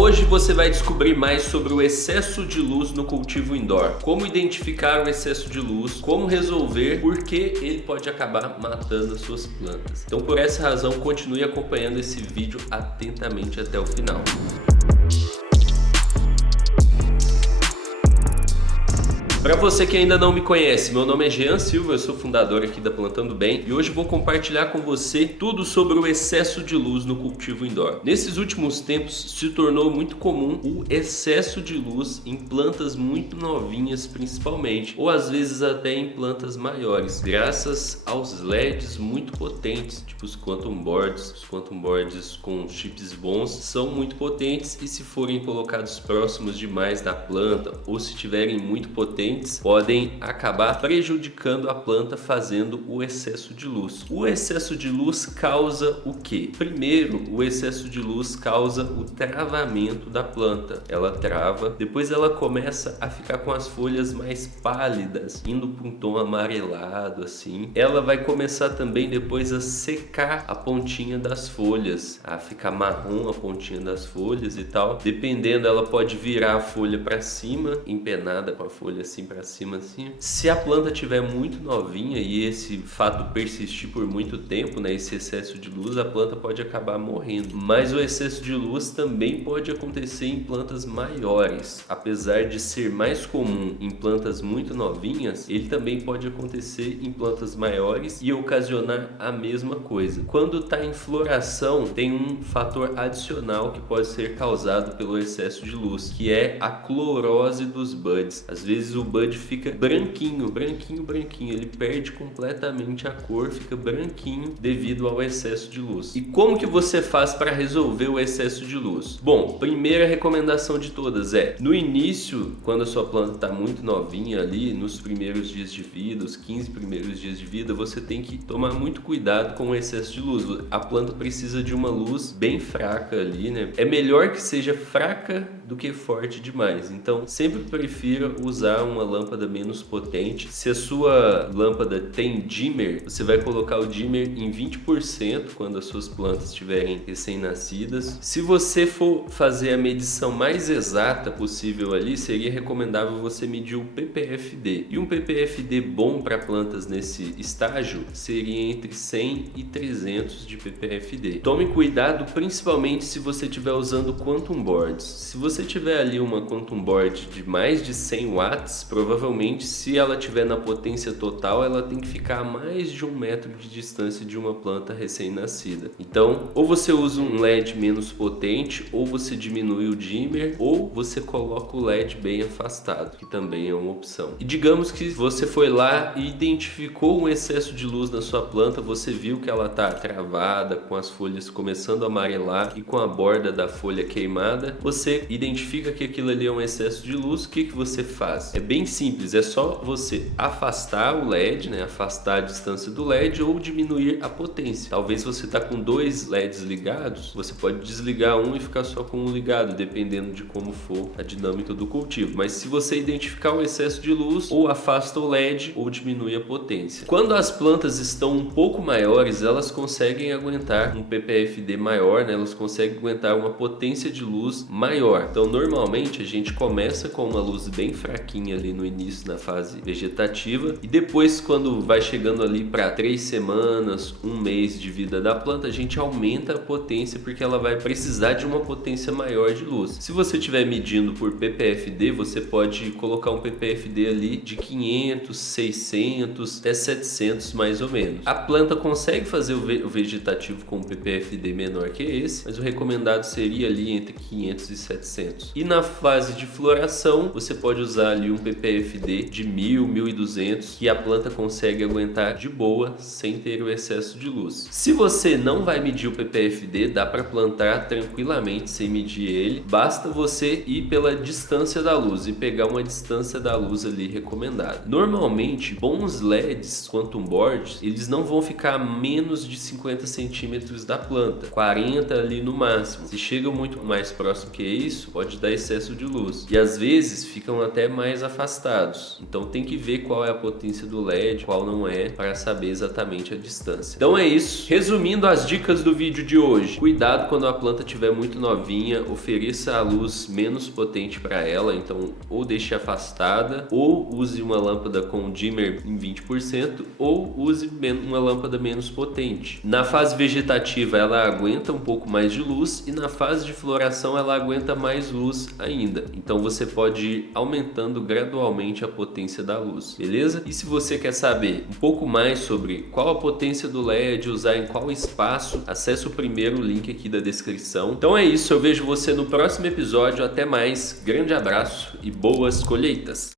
Hoje você vai descobrir mais sobre o excesso de luz no cultivo indoor, como identificar o excesso de luz, como resolver, porque ele pode acabar matando as suas plantas. Então por essa razão continue acompanhando esse vídeo atentamente até o final. Para você que ainda não me conhece, meu nome é Jean Silva, eu sou fundador aqui da Plantando Bem e hoje vou compartilhar com você tudo sobre o excesso de luz no cultivo indoor. Nesses últimos tempos se tornou muito comum o excesso de luz em plantas muito novinhas principalmente, ou às vezes até em plantas maiores, graças aos LEDs muito potentes, tipo os Quantum Boards. Os Quantum Boards com chips bons são muito potentes e se forem colocados próximos demais da planta ou se tiverem muito potentes, podem acabar prejudicando a planta, fazendo o excesso de luz. O excesso de luz causa o quê? Primeiro, o excesso de luz causa o travamento da planta. Ela trava, depois ela começa a ficar com as folhas mais pálidas, indo para um tom amarelado assim. Ela vai começar também depois a secar a pontinha das folhas, a ficar marrom a pontinha das folhas e tal. Dependendo, ela pode virar a folha para cima, empenada com a folha assim para cima assim. Se a planta tiver muito novinha e esse fato persistir por muito tempo, né, esse excesso de luz, a planta pode acabar morrendo. Mas o excesso de luz também pode acontecer em plantas maiores. Apesar de ser mais comum em plantas muito novinhas, ele também pode acontecer em plantas maiores e ocasionar a mesma coisa. Quando está em floração, tem um fator adicional que pode ser causado pelo excesso de luz, que é a clorose dos buds. Às vezes o bud fica branquinho, ele perde completamente a cor, fica branquinho devido ao excesso de luz. E como que você faz para resolver o excesso de luz? Bom, primeira recomendação de todas é, no início, quando a sua planta está muito novinha ali, nos primeiros dias de vida, os 15 primeiros dias de vida, você tem que tomar muito cuidado com o excesso de luz. A planta precisa de uma luz bem fraca ali, né? É melhor que seja fraca do que forte demais. Então, sempre prefira usar uma lâmpada menos potente. Se a sua lâmpada tem dimmer, você vai colocar o dimmer em 20% quando as suas plantas estiverem recém-nascidas. Se você for fazer a medição mais exata possível ali, seria recomendável você medir o ppfd. E um ppfd bom para plantas nesse estágio seria entre 100 e 300 de ppfd. Tome cuidado principalmente se você estiver usando Quantum Boards. Se você tiver ali uma Quantum Board de mais de 100 watts, provavelmente se ela tiver na potência total, ela tem que ficar a mais de 1 metro de distância de uma planta recém-nascida. Então, ou você usa um LED menos potente, ou você diminui o dimmer, ou você coloca o LED bem afastado, que também é uma opção. E digamos que você foi lá e identificou um excesso de luz na sua planta, você viu que ela está travada, com as folhas começando a amarelar e com a borda da folha queimada, você identifica que aquilo ali é um excesso de luz. O que você faz? É bem simples, é só você afastar o LED, né? Afastar a distância do LED ou diminuir a potência. Talvez você está com 2 LEDs ligados, você pode desligar um e ficar só com um ligado, dependendo de como for a dinâmica do cultivo. Mas se você identificar o excesso de luz, ou afasta o LED ou diminui a potência. Quando as plantas estão um pouco maiores, elas conseguem aguentar um ppfd maior, né? Elas conseguem aguentar uma potência de luz maior. Então normalmente a gente começa com uma luz bem fraquinha ali no início, na fase vegetativa, e depois quando vai chegando ali para 3 semanas, 1 mês de vida da planta, a gente aumenta a potência porque ela vai precisar de uma potência maior de luz. Se você estiver medindo por ppfd, você pode colocar um ppfd ali de 500, 600 até 700 mais ou menos. A planta consegue fazer o vegetativo com um ppfd menor que esse, mas o recomendado seria ali entre 500 e 700. E na fase de floração, você pode usar ali um ppfd de 1000, 1200, que a planta consegue aguentar de boa sem ter o excesso de luz. Se você não vai medir o ppfd, dá para plantar tranquilamente sem medir ele, basta você ir pela distância da luz e pegar uma distância da luz ali recomendada. Normalmente, bons LEDs Quantum Boards, eles não vão ficar a menos de 50 centímetros da planta, 40 ali no máximo. Se chega muito mais próximo que isso, pode dar excesso de luz. E às vezes ficam até mais afastados afastados. Então tem que ver qual é a potência do LED, qual não é, para saber exatamente a distância. Então é isso. Resumindo as dicas do vídeo de hoje. Cuidado quando a planta estiver muito novinha, ofereça a luz menos potente para ela, então ou deixe afastada, ou use uma lâmpada com dimmer em 20%, ou use uma lâmpada menos potente. Na fase vegetativa ela aguenta um pouco mais de luz e na fase de floração ela aguenta mais luz ainda. Então você pode ir aumentando gradualmente a potência da luz, beleza? E se você quer saber um pouco mais sobre qual a potência do LED, usar em qual espaço, acesse o primeiro link aqui da descrição. Então é isso, eu vejo você no próximo episódio. Até mais, grande abraço e boas colheitas!